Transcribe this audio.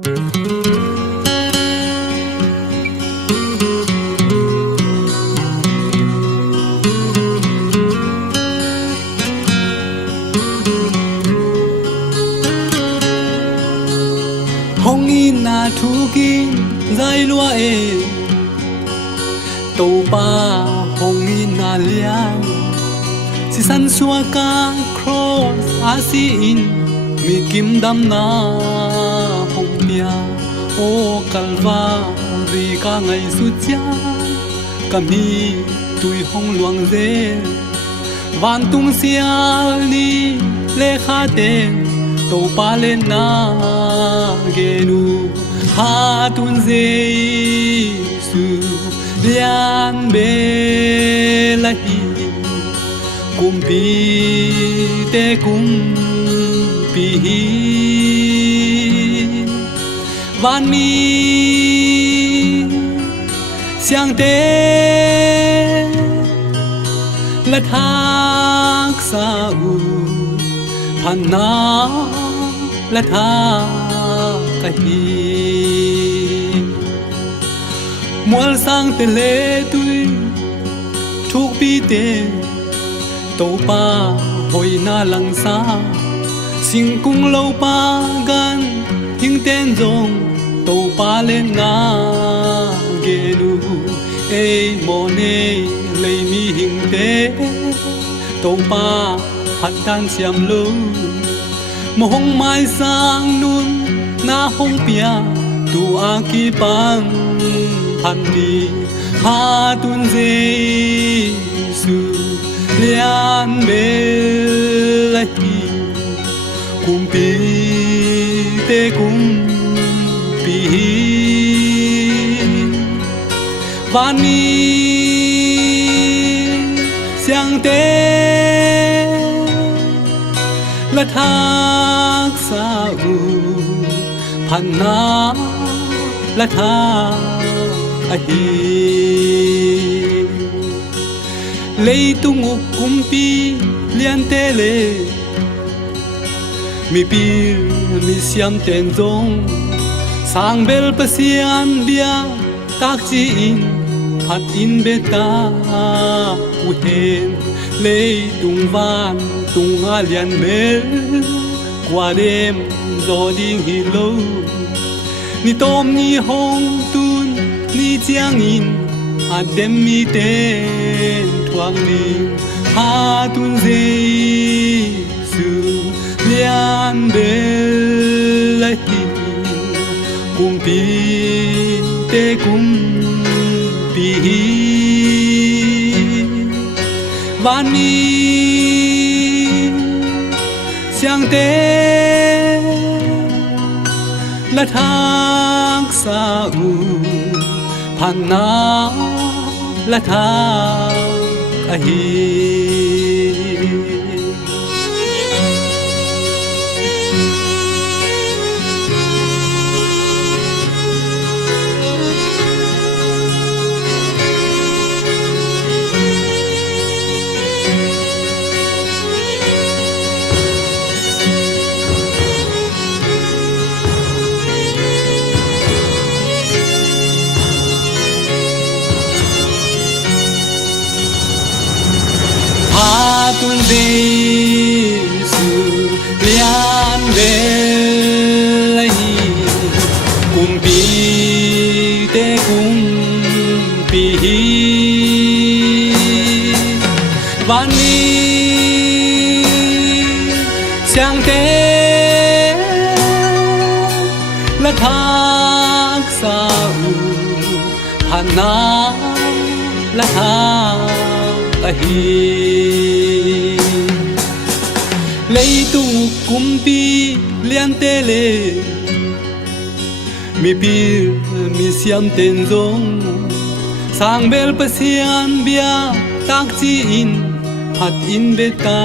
hong in na thu ki dai lua e to pa hong in na liang si san suwa ka cross a si in mi kim dam na hong pia o kalva ri ka ngai su cha ka mi tui hong luang ze van tung sia ni le kha ten to pa le na genu ha tun ze su lian be la hi kum pi te kum pi van mi siang te la thak sa u phan na la tha ka hi mual sang te le tui thuk pi te to pa hoi na lang sa sing kung lo pa gan hing ten jong to pa le na ge lu e mo ne le mi hing te to pa hat dan siam lu mo hong mai sang nun na hong pia tu a ki pang phan ni ha tun ze su lian be la hi kum pi te kum pi van mi siang te la thak sa u phan na la tha a hi lei tung u kum pi lian te le mi pi mi siam ten dong sang bel pasian bia tak chi in phat in beta u hen lei tung van tung a lian bel qua đêm gió ding hi lo ni tom ni hong tun ni chiang in a dem mi ten thuang ni ha tun ze su lian bel la hi kum pi te kum pi van mi siang te la thak sa u phan na la tha a hi tun ve su lian ve la hi kum pi te kum pi van mi siang te la thak sa u phan na la tha a hi lei tung kum pi lian te le mi pi mi siam ten zong sang bel pasian bia tak chi in phat in beta